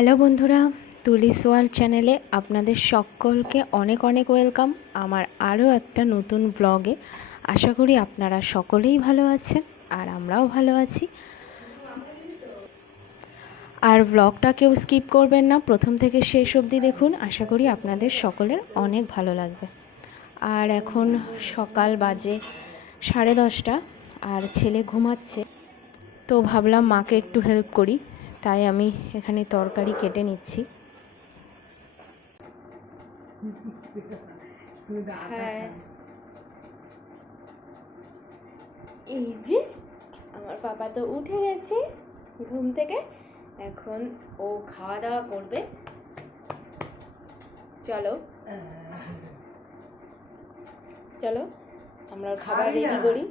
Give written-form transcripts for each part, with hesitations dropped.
Hello বন্ধুরা, তুলিস world চ্যানেলে আপনাদের সকলকে অনেক অনেক ওয়েলকাম আমার আরও একটা নতুন ব্লগে। আশা করি আপনারা সকলেই ভালো আছেন আর আমরাও ভালো আছি। আর ব্লগটা কেউ স্কিপ করবেন না, প্রথম থেকে শেষ অবধি দেখুন। আশা করি আপনাদের সকলের অনেক ভালো লাগবে। আর এখন সকাল বাজে 10:30 আর ছেলে ঘুমাচ্ছে, তো ভাবলাম মাকে একটু হেল্প করি, তাই আমি এখানে তরকারি কেটে নিচ্ছি। হ্যাঁ, এই যে আমার পাপা তো উঠে গেছে ঘুম থেকে, এখন ও খাওয়া দাওয়া করবে। চলো চলো আমরা খাবার রেডি করি।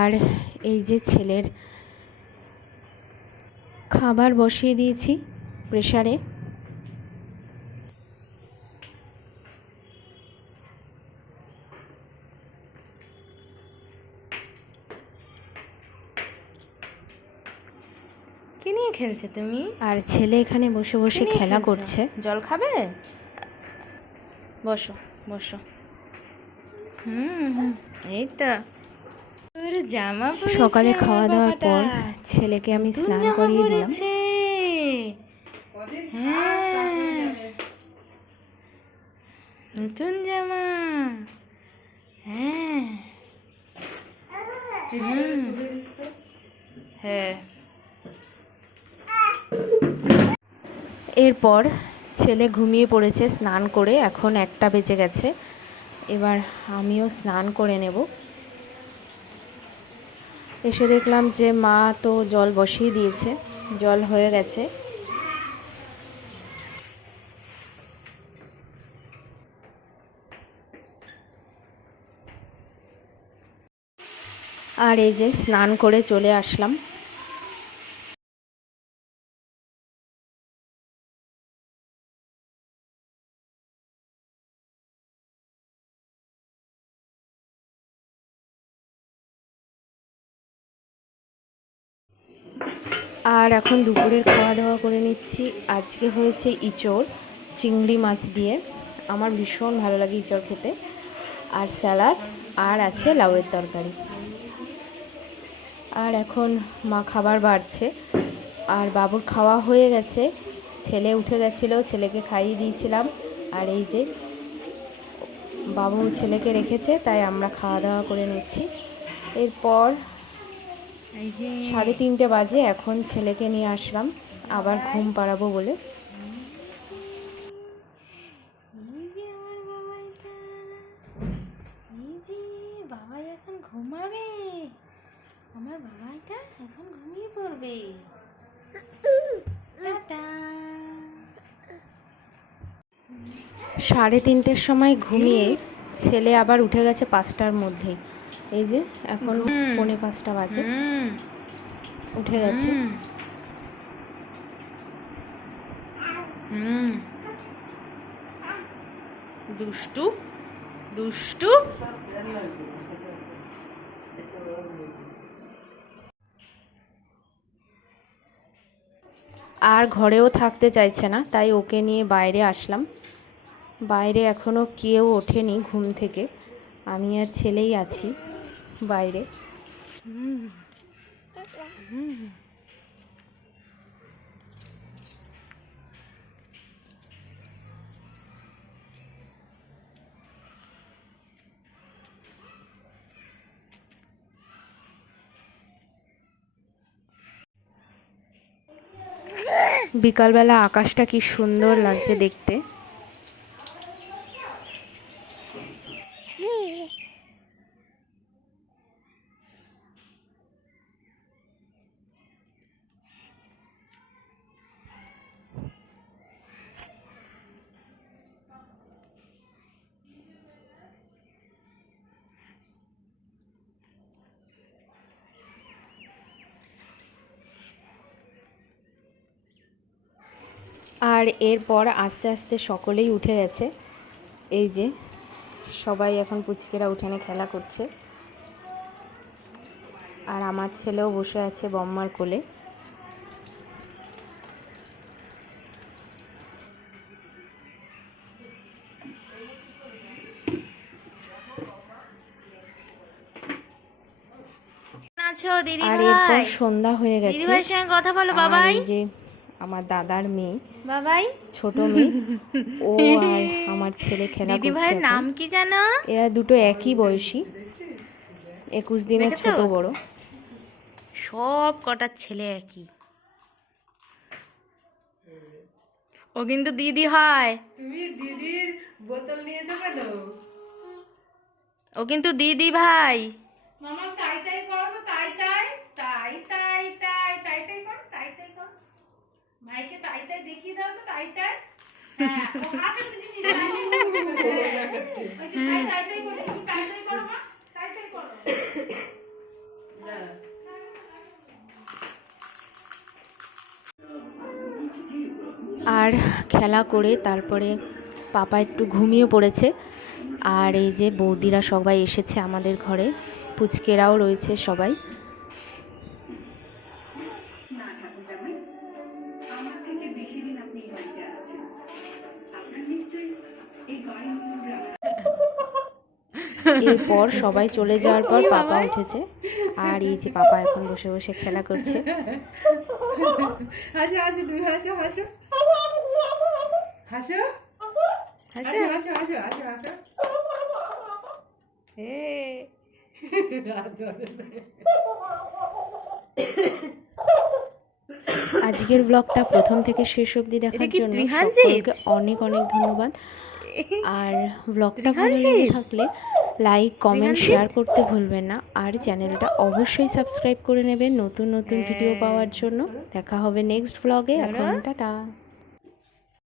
আর এই যে ছেলের খাবার বসিয়ে দিয়েছি প্রেসারে। কি নিয়ে খেলছে তুমি? আর ছেলে এখানে বসে বসে খেলা করছে। জল খাবে? বসো বসো। এই তো জামা সকালে খাওয়া দাওয়ার পর ছেলেকে আমি স্নান করিয়ে দিলাম। হ্যাঁ, নতুন জামা। হ্যাঁ হ্যাঁ। এরপর ছেলে ঘুমিয়ে পড়েছে স্নান করে, এখন 1টা বেজে গেছে। এবার আমিও স্নান করে নেব। এসে দেখলাম যে মা তো জল বসিয়ে দিয়েছে, জল হয়ে গেছে। আর এই যে স্নান করে চলে আসলাম। আর এখন দুপুরের খাওয়া দাওয়া করে নিচ্ছি। আজকে হয়েছে ইঁচড় চিংড়ি মাছ দিয়ে, আমার ভীষণ ভালো লাগে ইঁচড় খেতে। আর স্যালাড, আর আছে লাউয়ের তরকারি। আর এখন মা খাবার বাড়ছে, আর বাবুর খাওয়া হয়ে গেছে। ছেলে উঠে গেছিলো, ছেলেকে খাইয়ে দিয়েছিলাম। আর এই যে বাবু ছেলেকে রেখেছে, তাই আমরা খাওয়া দাওয়া করে নিচ্ছি। এরপর 3:30 বাজে, এখন ছেলেকে নিয়ে আসলাম আবার ঘুম পাড়াবো বলে। বাবাই এখন ঘুমাবে, আমার বাবাইটা এখন ঘুমিয়ে পড়বে। টাটা। 3:30টার সময় ঘুমিয়ে ছেলে আবার উঠে গেছে 5টার মধ্যেই। এই যে এখন 4:45 বাজে, উঠে গেছে। দুষ্টু দুষ্টু। আর ঘরেও থাকতে চাইছে না, তাই ওকে নিয়ে বাইরে আসলাম। বাইরে এখনও কেউ ওঠেনি ঘুম থেকে, আমি আর ছেলেই আছি বাইরে। বিকালবেলা আকাশটা কি সুন্দর লাগছে দেখতে। আর এরপর আস্তে আস্তে সকলেই উঠে গেছে। এই যে সবাই এখন পুচকেরা উঠানে খেলা করছে, আর আমার ছেলেও বসে আছে বম্মার কোলে। করছো দিদি আর ভাই? এরপর সন্ধ্যা হয়ে দিদি গেছে। ভাইয়ের সঙ্গে কথা বলো আর বাবাই। এই যে আমার দাদার মেয়ে, বাবাই, ছোট মেয়ে, ও আর আমার ছেলে খেলা দিদি করছে ভাইয়ের এখন। নাম কি জানো? এরা দুটো একই বয়সী, 21 দিনের দেখেছো? ছোট বড়। সব কটার ছেলে একই। ও কিন্তু দিদি হয়। তুমি দিদির বোতল নিয়েছো কেন? ও কিন্তু দিদি ভাই। মামা তাই তাই করো তো, তাই তাই তাই তাই তাই তাই তাই কর, তাই তাই কর। ভাইকে তাই তাই দেখিয়ে দাও তো, তাই তাই। হ্যাঁ, ও হাতে তো জিনিস নাই। ওই যে ভাই তাই তাই করো, তুমি তাই তাই করো মা, তাই তাই করো। আর খেলা করে তারপরে পাপা একটু ঘুমিয়ে পড়েছে। আর এই যে বৌদিরা সবাই এসেছে আমাদের ঘরে, পুচকেরাও রয়েছে সবাই। এরপর সবাই চলে যাওয়ার পর পাপা উঠেছে। আর এই যে পাপা এখন বসে বসে খেলা করছে। হাসো হাসো, তুমি হাসো হাসো হাসো হাসো হাসো হাসো হাসো হাসো। আজকের ব্লগটা প্রথম থেকে শেষ অবধি দেখার কি জন্য ত্রিহানজিৎ? সকলকে অনেক অনেক ধন্যবাদ। আর ব্লগটা ভালো লেগে থাকলে লাইক কমেন্ট শেয়ার করতে ভুলবেন না। আর চ্যানেলটা অবশ্যই সাবস্ক্রাইব করে নেবেন নতুন নতুন ভিডিও পাওয়ার জন্য। দেখা হবে নেক্সট ব্লগে। এখন টাটা।